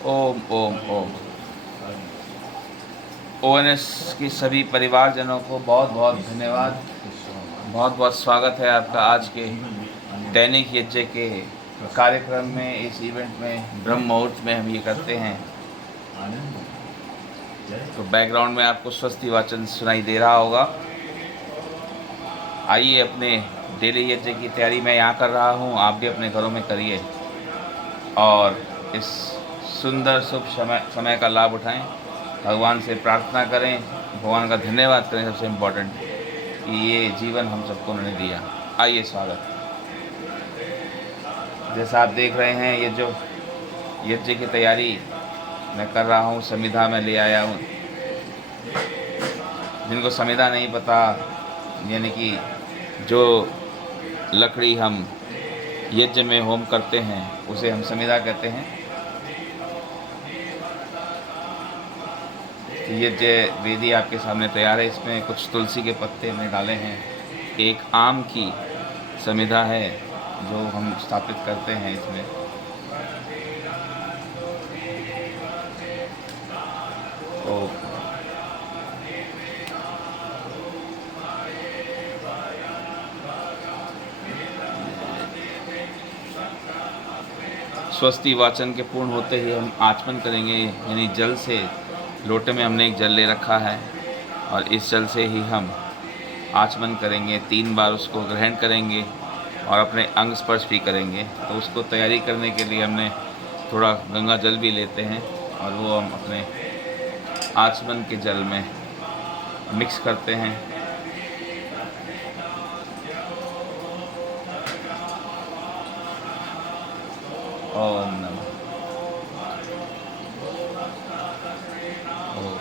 Om Om Om. ONS की सभी परिवारजनों को बहुत बहुत धन्यवाद। बहुत बहुत स्वागत है आपका आज के दैनिक यज्ञ के कार्यक्रम में। इस इवेंट में ब्रह्म मुहूर्त में हम ये करते हैं। तो बैकग्राउंड में आपको स्वस्ति वाचन सुनाई दे रहा होगा। आइए, अपने डेली यज्ञ की तैयारी मैं यहाँ कर रहा हूँ, आप भी अपने घरों में करिए और इस सुंदर शुभ समय का लाभ उठाएं। भगवान से प्रार्थना करें, भगवान का धन्यवाद करें, सबसे इम्पोर्टेंट कि ये जीवन हम सबको उन्होंने दिया। आइए, स्वागत। जैसा आप देख रहे हैं, ये जो यज्ञ की तैयारी मैं कर रहा हूँ, संविधा में ले आया हूँ। जिनको संविधा नहीं पता, यानी कि जो लकड़ी हम यज्ञ में होम करते हैं उसे हम संविधा कहते हैं। तो यज्ञ वेदी आपके सामने तैयार है। इसमें कुछ तुलसी के पत्ते हमने डाले हैं, एक आम की संविधा है जो हम स्थापित करते हैं इसमें। तो स्वस्ति वाचन के पूर्ण होते ही हम आचमन करेंगे, यानी जल से लोटे में हमने एक जल ले रखा है और इस जल से ही हम आचमन करेंगे। 3 बार उसको ग्रहण करेंगे और अपने अंग स्पर्श भी करेंगे। तो उसको तैयारी करने के लिए हमने थोड़ा गंगा जल भी लेते हैं और वो हम अपने आचमन के जल में मिक्स करते हैं। ओम नमः। ओम।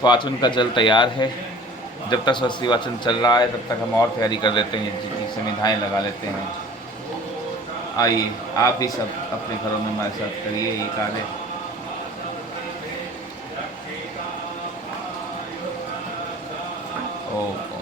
तो आचमन का जल तैयार है। जब तक स्वस्ति वाचन चल रहा है तब तक हम और तैयारी कर लेते हैं, जितनी संविधाएँ लगा लेते हैं। आइए, आप भी सब अपने घरों में हमारे साथ करिए ये कार्य। ओम ओम।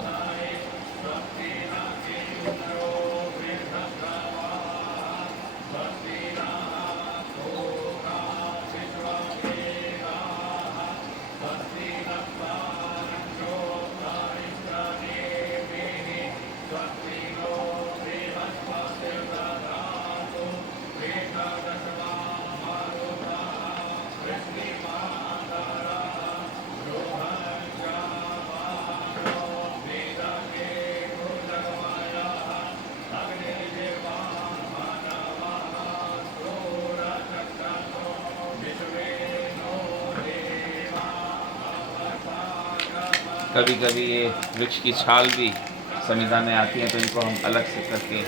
कभी कभी ये वृक्ष की छाल भी संविधा में आती है, तो इनको हम अलग से करके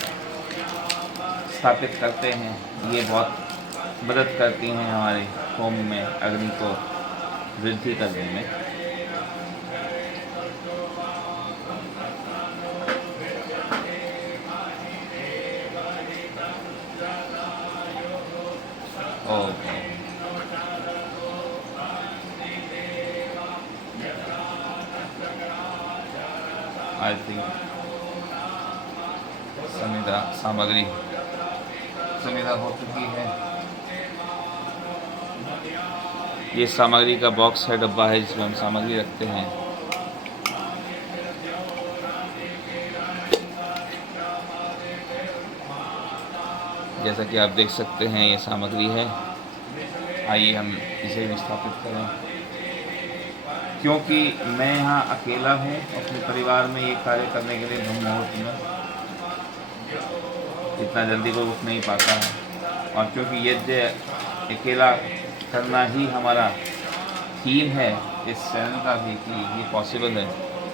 स्थापित करते हैं। ये बहुत मदद करती हैं हमारे होम में अग्नि को वृद्धि करने में। ओम। आई थिंक संविधा हो चुकी है। ये सामग्री का बॉक्स है, डब्बा है जिसमें हम सामग्री रखते हैं। जैसा कि आप देख सकते हैं, ये सामग्री है। आइए हम इसे भी स्थापित करें। क्योंकि मैं यहाँ अकेला हूँ, अपने परिवार में ये कार्य करने के लिए ब्रह्म मुहूर्त में इतना जल्दी कोई उठ नहीं पाता है। और क्योंकि यज्ञ अकेला करना ही हमारा थीम है इस चैनल का भी कि ये पॉसिबल है,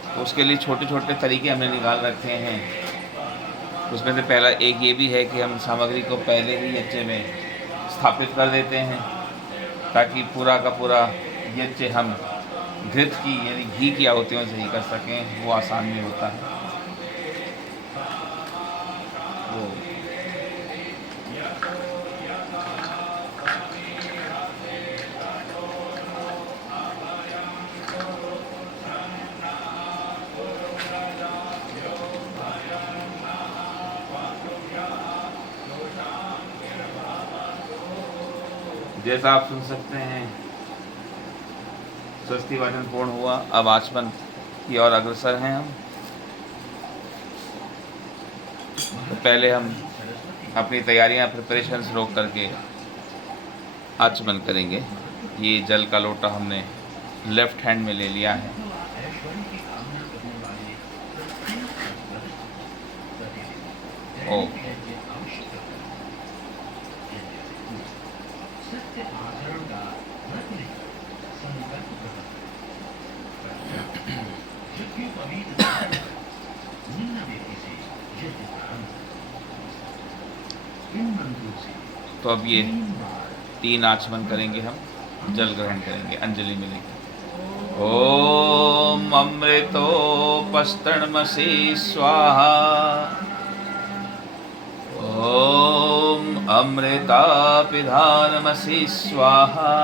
तो उसके लिए छोटे छोटे तरीके हमने निकाल रखे हैं। उसमें से पहला एक ये भी है कि हम सामग्री को पहले ही यज्ञ में स्थापित कर देते हैं, ताकि पूरा का पूरा यज्ञ हम घृत की यानी घी की आहुतियों से ही कर सकें। वो आसान भी होता है। वो जैसा आप सुन सकते हैं स्वस्ति वाचन पूर्ण हुआ। अब आचमन की ओर अग्रसर हैं हम। तो पहले हम अपनी तैयारियां प्रिपरेशंस रोक करके आचमन करेंगे। ये जल का लोटा हमने लेफ्ट हैंड में ले लिया है। ओ तो अब ये 3 आचमन करेंगे हम, जल ग्रहण करेंगे, अंजलि मिलेगी। ओम अमृतोपस्तरणमसि स्वाहा। ओम अमृतापिधानमसि स्वाहा।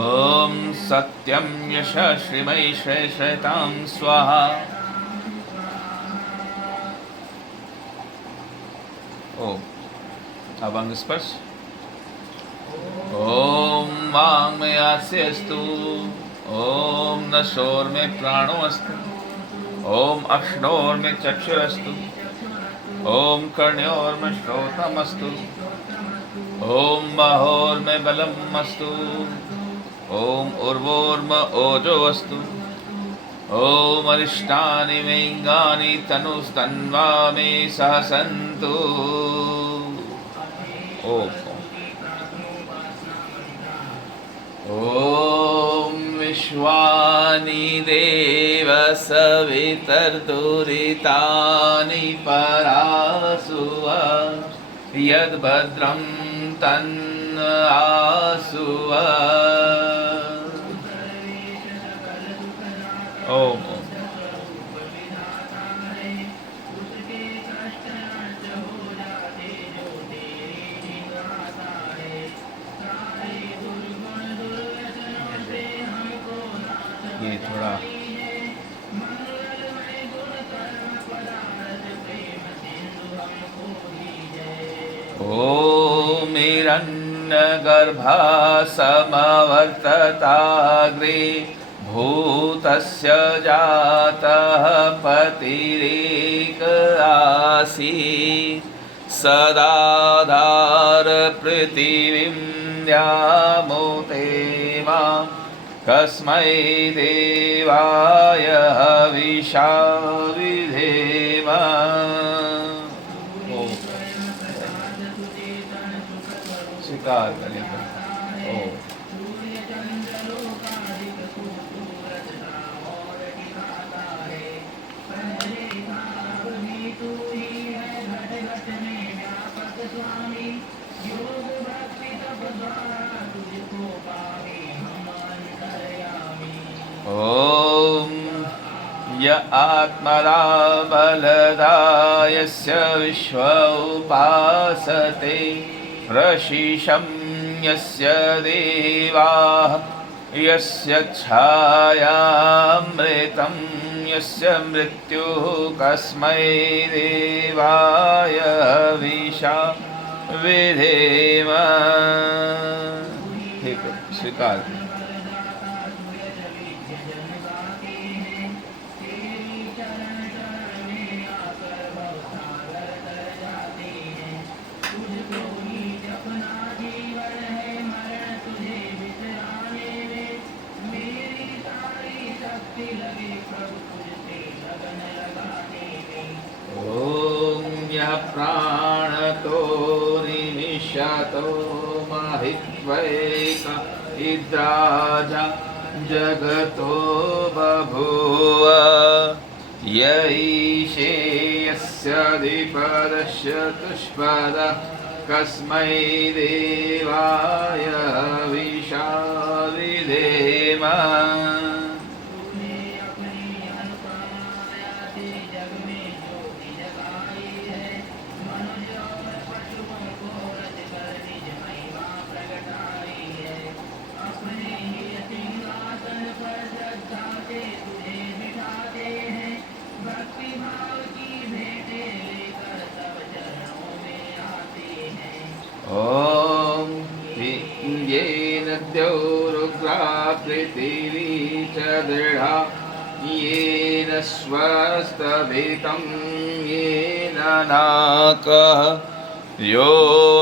ओम सत्यम यश श्रीमय श्रेयतां स्वाहा। ओम अब अंग स्पर्श। ओम वाङ्मयास्यस्तु। ओम नशोर में प्राणो अस्तु। ओम अक्ष्णोर में चक्षुरस्तु। ओम कर्ण्योर में श्रोत्रमस्तु। ओम बाहोर में बलम अस्तु। ओम उर्वोर्म ओजो अस्तु। ओम अरिष्टानि मेऽङ्गानि तनुस्तन्वा मे सह सन्तु। ओम विश्वानि देव सवितर्दुरितानि परासुव। यद्भद्रं तन्न आसुव। ओम ये थोड़ा ओम हिरण्यगर्भा समवर्तताग्रे भूतस्य जातः पतिरेक आसीत्। सदाधार पृथिवीं द्यामोते मां कस्मै देवाय हविषा विधेम। स्वीकार करेंगे। ओम ओम य आत्मना बलदा यस्य विश्व उपासते प्रशिशं यस्य देवाः यस्य छायामृतं यस्य मृत्युः कस्मै देवाय हविषा विधेम। ठीक है, स्वीकार। ओम यः प्राणतो निमिषतो महित्वैक इद्राजा जगतो बभूव। य ईशे यस्य द्विपदस्य तुष्पदः कस्मै देवाय हविषा विधेम। ओम पृथिवी च दृढा येन स्वस्तभितं येन नाकः यो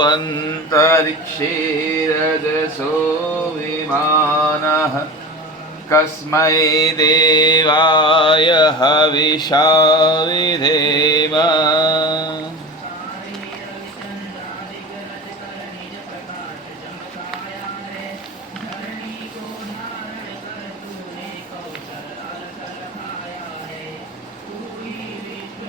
अन्तरिक्षे रजसो विमानः कस्मै देवाय हविषा विधेम।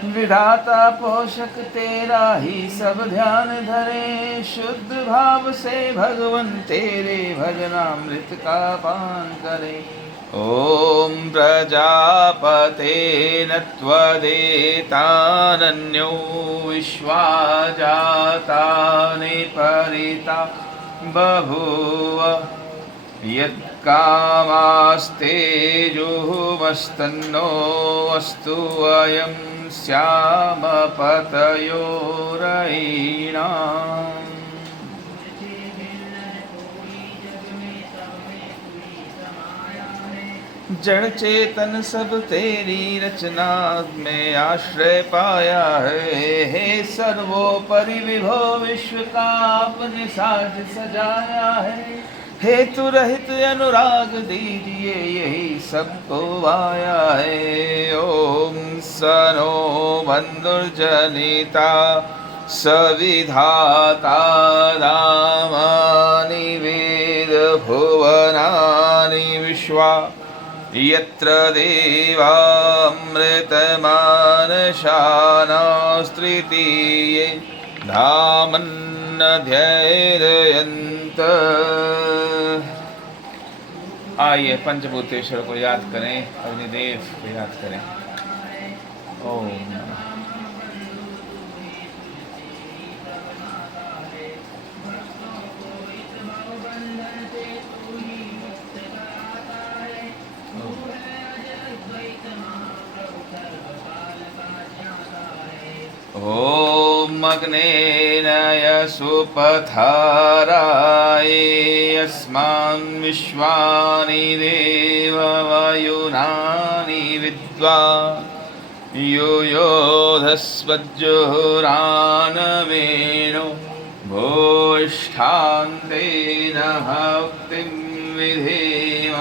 विधाता पोषक तेरा ही सब ध्यान धरे, शुद्ध भाव से भगवन तेरे भजनामृत का पान करे। ओम प्रजापते न त्वदेतानन्यो विश्वा जाता निपरिता बभूव यत्कामास्तेजोमस्तन्नो अस्तु अयं श्यामपतयोरयिणाम्। जड़ चेतन सब तेरी रचना में आश्रय पाया है, हे सर्वोपरि विभो विश्व का आपने साज सजाया है। हेतु रहित अनुराग दीजिए यही सबको आया है। ओम सनो बंधुर्जनिता सविधाता रामानि वेद भुवनानि विश्वा यत्र देवामृतमानशानास्त्रितीये धामन्नध्येरयन्त। आइए पंचभूतेश्वर को याद करें, अग्निदेव को याद करें। ओम ओम अग्नेन सुपथाराय अस्मान् विश्वानि देववायुनानि विद्वान् योयोधस्वज्जुहुरानवेणो भूष्ठान्तेन भक्तिं विधेम।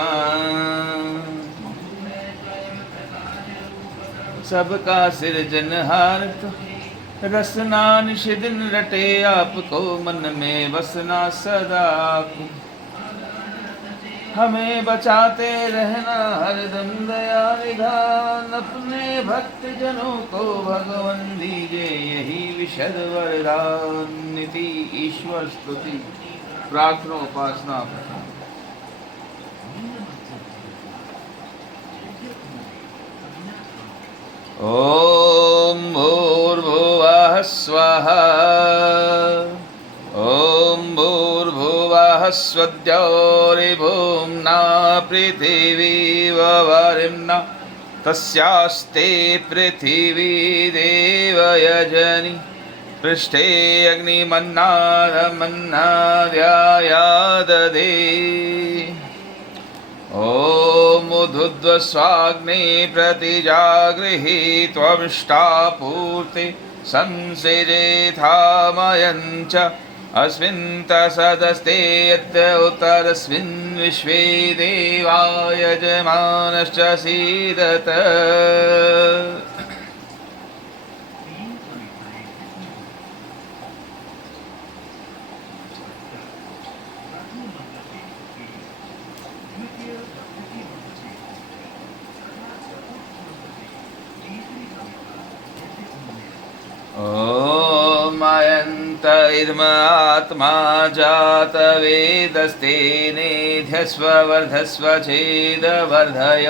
सबका सिरजनहार तो रसना निषिदिन रटे, आपको मन में बसना सदा आप। हमें बचाते रहना हरदम दया निधान, अपने भक्त जनों को भगवन दीजिए यही विशद वरदान। नीति ईश्वर स्तुति प्रार्थना उपासना। ओम भूर्भुवः स्वः ओम भूर्भुवः स्वद्योरिभूम्ना पृथिवी वरिम्ना तस्यास्ते पृथिवी देवयजनि पृष्ठे अग्निमन्नादमन्नाद्यायादधे। ओम उद्धुध्वस्वाग्ने प्रतिजागृहि त्वमिष्टापूर्ति संसिजेथामयञ्च अस्मिन् तसदस्ते यद् उत्तरस्मिन् विश्वे देवा यजमानश्च सीदत। ओम अयंत इर्म आत्मा जात वेदस्तेनेध्यस्व वर्धस्व छेद वर्धय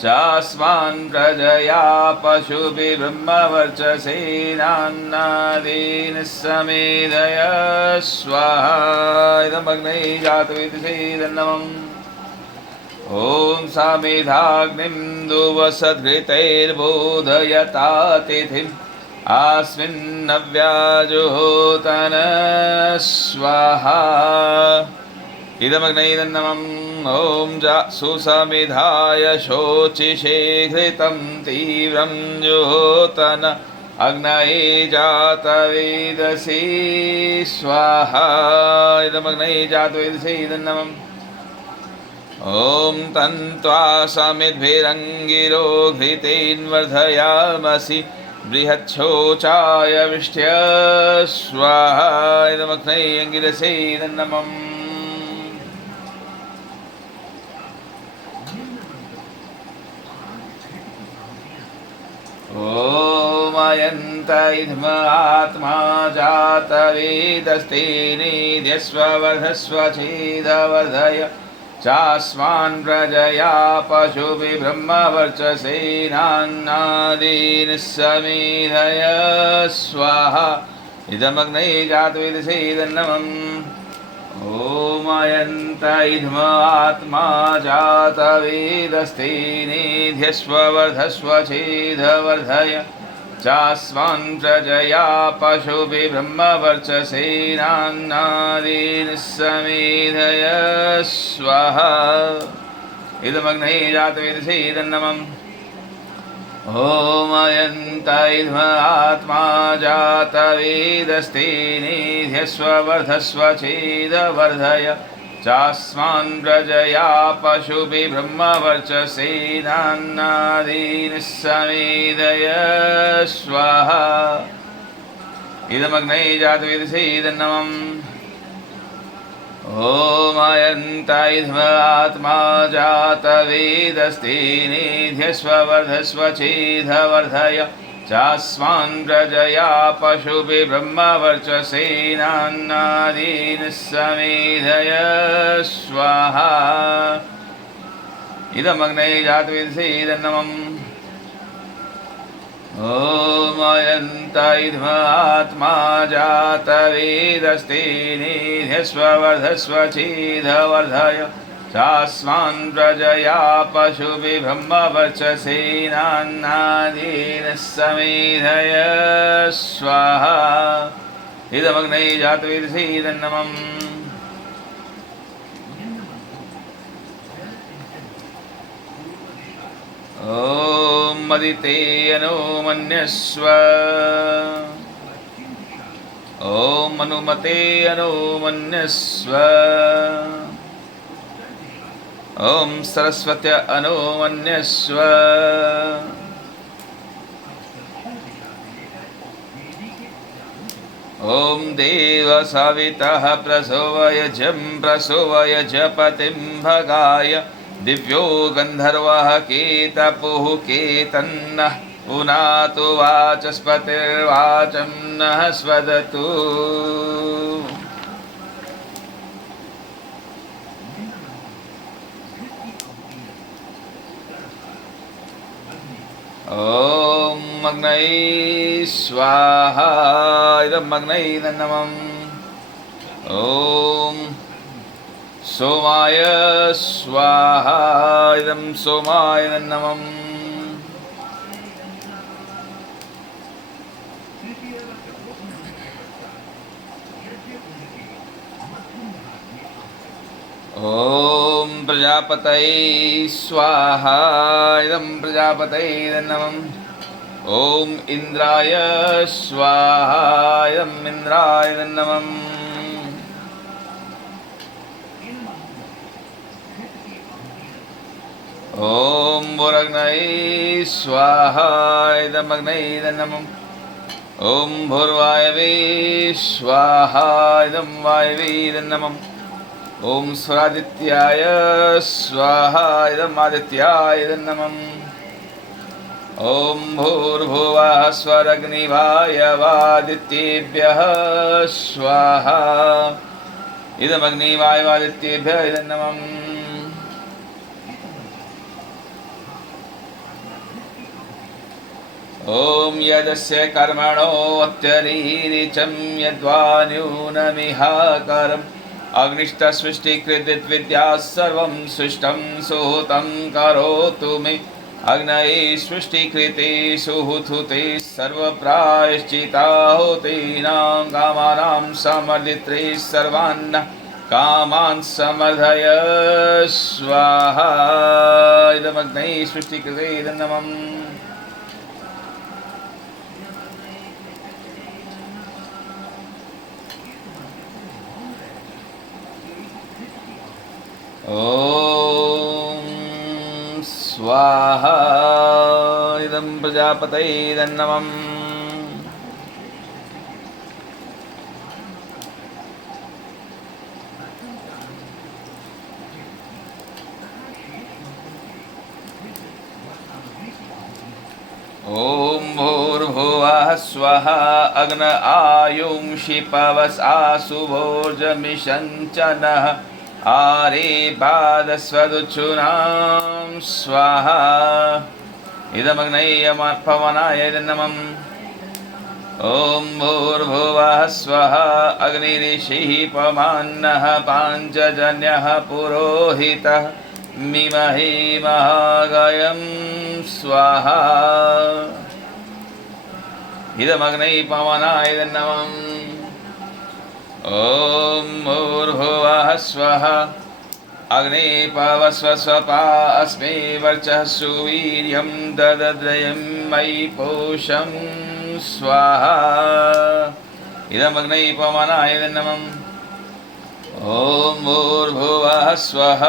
चास्मान् प्रजया पशुभिर्ब्रह्मवर्चसेनान्नादेन समेधय स्वाहा। इदमग्ने जातवेदसेदन्नमम्। ओम सामेधाग्निं दुवसधृतैर्बोधयता तिथिम् आस्मिन्नव्याजुहोतन स्वाहा। इदमग्नैदन्नमम् ॐ सुसमिधाय शोचिषे घृतं तीव्रं ज्योतन अग्नये जातवेदसे स्वाहा इदमग्नये जातवेदसे इदन्नमम् ॐ तन्त्वा समिद्भिरङ्गिरो घृतेन्वर्धयामसि बृहच्छोचाय विष्ट्य स्वाहा इदमग्नये अङ्गिरसे इदन्नमम् ॐ अयन्त इद्म आत्मा जातवेदस्तेनेध्यस्व वर्धस्व छेदवर्धय चास्मान् प्रजया पशुभिः ब्रह्मवर्चसेनान्नादीन् समेधय स्वाहा इदमग्नये जातवेदसे इदन्नमम् ॐ अयन्त इद्म आत्मा जातवेदस्तेनेध्यस्व वर्धस्व छेदवर्धय चास्मान् प्रजया पशुभिः ब्रह्मवर्चसेनान्नादीन् समेधय स्वाहा इदमग्नये जातवेदसे इदन्नमम् ॐ अयन्त इद्म आत्मा जातवेदस्तेनेध्यस्व वर्धस्व छेदवर्धय चास्मान् प्रजया पशुभिः ब्रह्मवर्चसेनान्नादीन् समेधय स्वाहा इदमग्नये जातवेदसे इदन्नमम् ॐ अयन्त इद्म आत्मा जातवेदस्तेनेध्यस्व वर्धस्व छेदवर्धय चास्मान् प्रजया पशुभिः ब्रह्मवर्चसेनान्नादीन् समेधय स्वाहा इदमग्नये जातवेदसे इदन्नमम् ॐ अयन्त इद्म आत्मा जातवेदस्तेनेध्यस्व वर्धस्व छेदवर्धय चास्मान् प्रजया पशुभिः ब्रह्मवर्चसेनान्नादीन् समेधय स्वाहा इदमग्नये जातवेदसे इदन्नमम् ॐ मदिते अनो मन्यस्व ॐ मनुमते अनो मन्यस्व ॐ सरस्वत्य अनो मन्यस्व ॐ देव सवितः प्रसोवयजं प्रसोवयजपतिं भगाय दिव्यो गन्धर्वः केतपुः केतन्नः पुनातु वाचस्पतिर्वाचं नः स्वदतु ॐ अग्नये स्वाहा इदम् अग्नये इदन्नमम् ॐ सोमाय स्वाहा इदं सोमाय इदन्नमम् ॐ प्रजापतये स्वाहा इदं प्रजापतये इदन्नमम् ॐ इन्द्राय स्वाहा इदम् इन्द्राय इदन्नमम् ॐ भूरग्नये स्वाहा इदम् अग्नये इदन्नमम् ॐ भूर्वायवे स्वाहा इदं वायवे इदन्नमम् ॐ स्वरादित्याय स्वाहा इदम् आदित्याय इदन्नमम् ॐ भूर्भुवः स्वरग्निवायवादित्येभ्यः स्वाहा इदमग्निवायवादित्येभ्यः इदन्नमम् ॐ यदस्य कर्मणो अत्यरीरिचं यद्वा न्यूनमिहाकरम् अग्निष्टसृष्टिकृद्विद्याः सर्वं सृष्टं सुहृतं करोतु मे अग्नये सृष्टिकृते सुहुतुते सर्वप्रायश्चिताहुतीनां कामानां समर्दित्रे सर्वान्न कामान् समर्धय स्वाहा इदमग्नै सृष्टिकृते इदन्नमम् ॐ स्वाहा इदं प्रजापतये इदन्नमम् ॐ भूर्भुवः स्वः अग्न आयुंषि पवसासु भोजमिषञ्चनः आरे पादस्वदुच्छूनां स्वाहा इदमग्नय्यमात्पवनाय इदन्नमम् ॐ भूर्भुवः स्वः अग्निरिषिः पमान्नः पाञ्चजन्यः पुरोहितः मिमहे महागयं स्वाहा इदमग्नै पवनाय इदन्नमम् ॐ भूर्भुवः स्वः अग्ने पवस्व स्वपा अस्मै वर्चः सुवीर्यं ददद्रयं मयि पोषं स्वाहा इदमग्नै पवनाय इदन्नमम् ॐ भूर्भुवः स्वः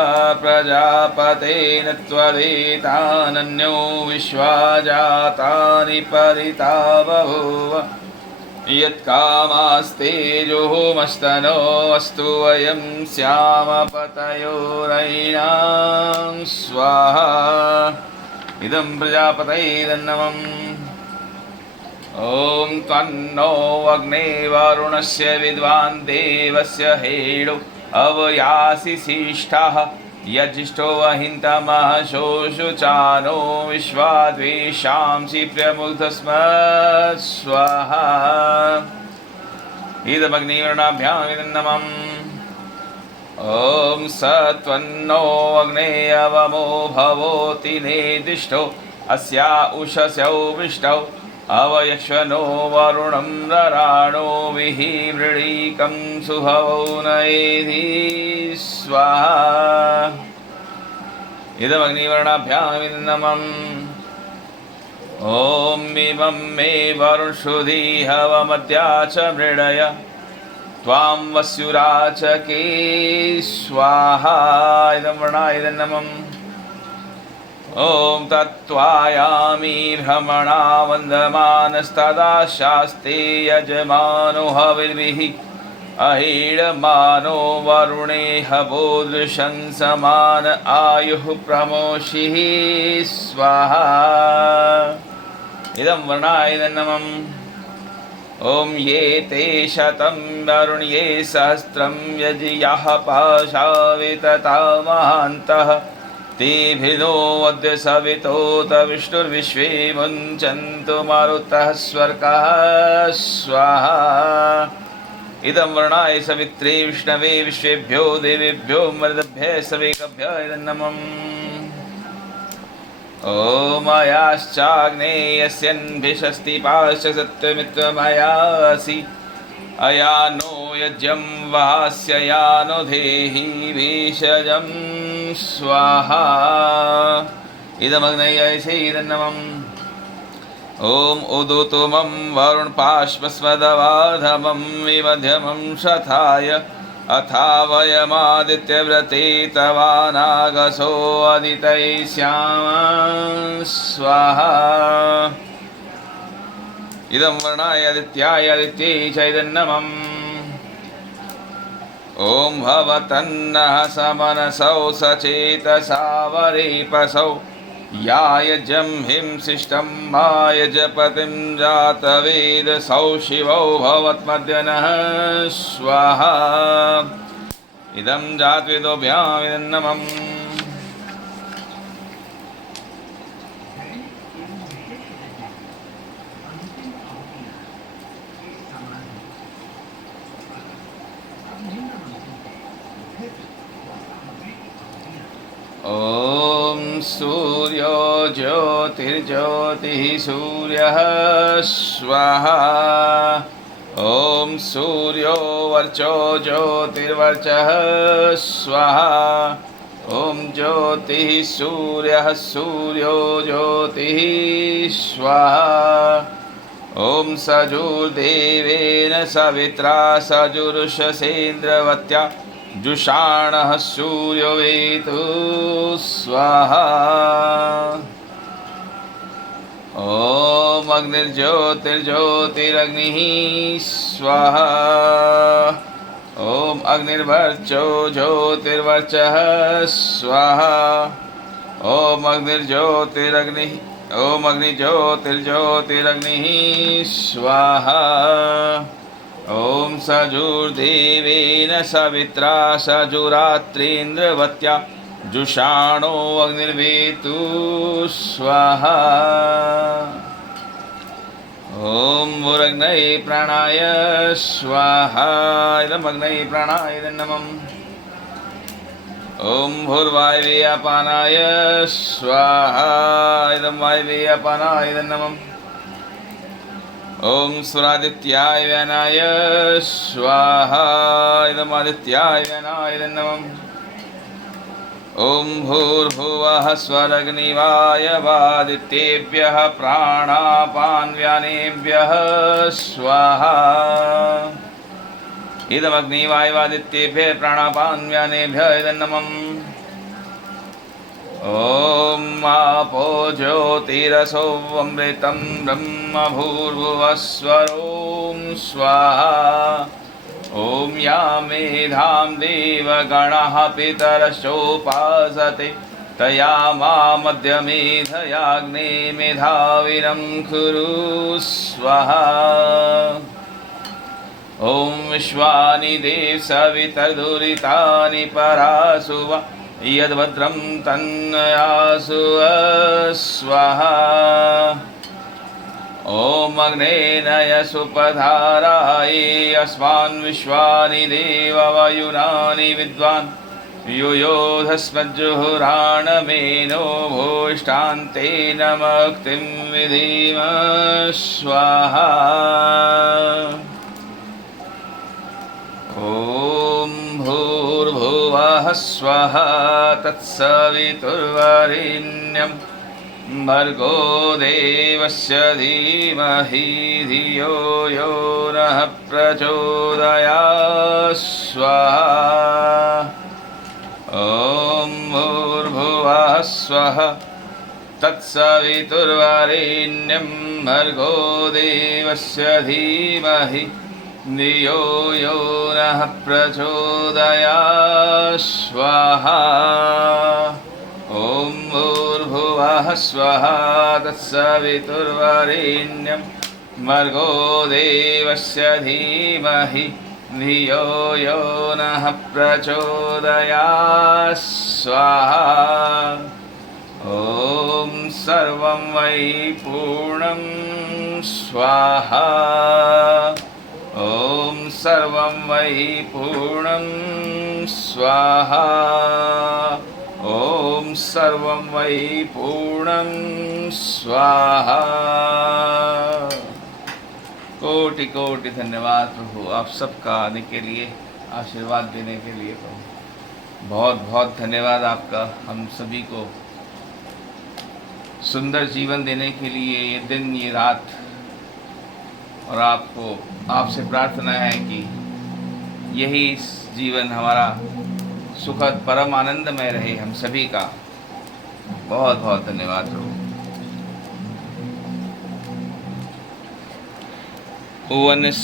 प्रजापतेन त्वदेतानन्यो विश्वा जातानि परिता बभूव यत्कामास्तेजोमस्तनो अस्तु वयं स्याम पतयोरयिणां स्वाहा इदं प्रजापतये इदन्नमम् ॐ तन्नो अग्ने वरुणस्य विद्वान् देवस्य हेडो अवयासि शिष्टाः यज्जिष्ठो वहिन्तमः शोषुचानो विश्वाद्वेषांसि प्रमुग्धस्म स्वाहा इदमग्निवर्णाभ्याम् इदन्नमम् ॐ सत्वन्नो अग्ने अवमो भवोति नेदिष्टो अस्या उषस्यौ वृष्टौ अवयक्ष्वनो वरुणं रराणो विहिवृणीकं सुहवो नयेधि स्वाहा इदमग्निवर्णाभ्याम् इदन्नमम् ॐ इमं मे वरुणश्रुधी हवमद्या च मृडय त्वां वस्युरा च के स्वाहा इदं वर्णाय इदन्नमम् ॐ तत्त्वायामि भ्रमणा वन्दमानस्तदा शास्ते यजमानो हविर्भिः अहीडमानो वरुणे हवोदृशं समान आयुः प्रमोषिः स्वाहा इदं वर्णाय इदन्नमम् ॐ ये ते शतं वरुण्ये सहस्रं यजियाः पाशा वितता महान्तः तेभिनो अद्य सवितोत विष्णुर्विश्वे मुञ्चन्तु मारुतः स्वर्गः स्वाहा इदं वर्णाय सवित्रे विष्णवे विश्वेभ्यो देवेभ्यो मरुद्भ्यः सवेकभ्यः इदन्नमम् ॐ अयाश्चाग्नेयस्यन्भिषस्तिपाश्च सत्यमित्वमयासि अयानो यज्ञं वास्य यानो देहि भेषजं स्वाहा इदमग्नये इदन्नमम् ॐ उदुतुमं वरुणपाश्वस्मदवाधमं विमध्यमं शथाय अथावयमादित्यव्रते तवानागसो अदितये स्याम स्वाहा इदं वर्णाय आदित्याय आदित्ये च इदन्नमम् ॐ भवतन्नः समनसौ सचेतसा वरेपसौ यायजं हिं शिष्टं मायजपतिं जातवेदसौ शिवौ भवत्मद्यनः स्वाहा इदं जातवेदोभ्याम् इदन्नमम् ॐ सूर्यो ज्योतिर्ज्योतिः सूर्यः स्वाहा ॐ सूर्यो वर्चो ज्योतिर्वर्चः स्वाहा। ॐ ज्योतिः सूर्यः सूर्यो ज्योतिः स्वाहा। ॐ सजुर्देवेन सवित्रा सजुरुषसेन्द्रवत्या जुषाणः सूर्यवेतु स्वाहा। ॐ अग्निर्ज्योतिर्ज्योतिरग्निः स्वाहा। ॐ अग्निर्वर्चो ज्योतिर्वर्चः स्वाहा। ॐ अग्निर्ज्योतिरग्निः ॐ अग्निज्योतिर्ज्योतिरग्निः स्वाहा। ॐ सजुर्देवेन सवित्रा सजुरात्रीन्द्रवत्या जुषाणो अग्निर्वेतु स्वाहा। ॐ भूरग्नये प्राणाय स्वाहा। इदमग्नये प्राणाय नमः। ॐ भूर्वायवे अपानाय स्वाहा। इदं वायवे अपानाय नमः। ॐ सुरादित्याय व्यानाय स्वाहा। इदम् आदित्याय व्यानाय नमः। ॐ भूर्भुवः स्वरग्निवायवादित्येभ्यः प्राणापान्व्यानेभ्यः स्वाहा। इदमग्निवायवादित्येभ्यः प्राणापान्व्यानेभ्यः इदं नमः। ॐ आपो ज्योतिरसो अमृतं ब्रह्म भूर्भुवः स्वरों स्वाहा। ॐ या मेधां देवगणः पितरश्चोपासते तया मामद्यमेधयाग्ने मेधाविनं कुरु स्वाहा। ॐ विश्वानि देव सवितर्दुरितानि परासुव यद्भद्रं तन्नयासु स्वाहा। ॐ अग्ने नय सुपधाराये अस्मान् विश्वानि देववायुनानि विद्वान् युयोधस्मज्जुहुराणमेनो भूष्टान्तेन मुक्तिं विधीम स्वाहा। ॐ भूर्भुवः स्वः तत्सवितुर्वरेण्यं भर्गो देवस्य धीमहि धियो यो नः प्रचोदयात् स्वाहा। ॐ भूर्भुवः स्वः तत्सवितुर्वरेण्यं भर्गो देवस्य धीमहि धियो यो नः प्रचोदयात् स्वाहा। ॐ भूर्भुवः स्वः तत्सवितुर्वरेण्यं भर्गो देवस्य धीमहि धियो यो नः प्रचोदयात् स्वाहा। ॐ सर्वं वै पूर्णं स्वाहा। ॐ सर्वं वै पूर्णं स्वाहा। ॐ सर्वं वै पूर्णं स्वाहा। कोटि कोटि धन्यवाद प्रभु आप सबका आने के लिए, आशीर्वाद देने के लिए प्रभु। बहुत बहुत धन्यवाद आपका, हम सभी को सुंदर जीवन देने के लिए, ये दिन ये रात। और आपसे प्रार्थना है कि यही जीवन हमारा सुखद परम आनंदमय रहे हम सभी का। बहुत बहुत धन्यवाद प्रभु। ओवनस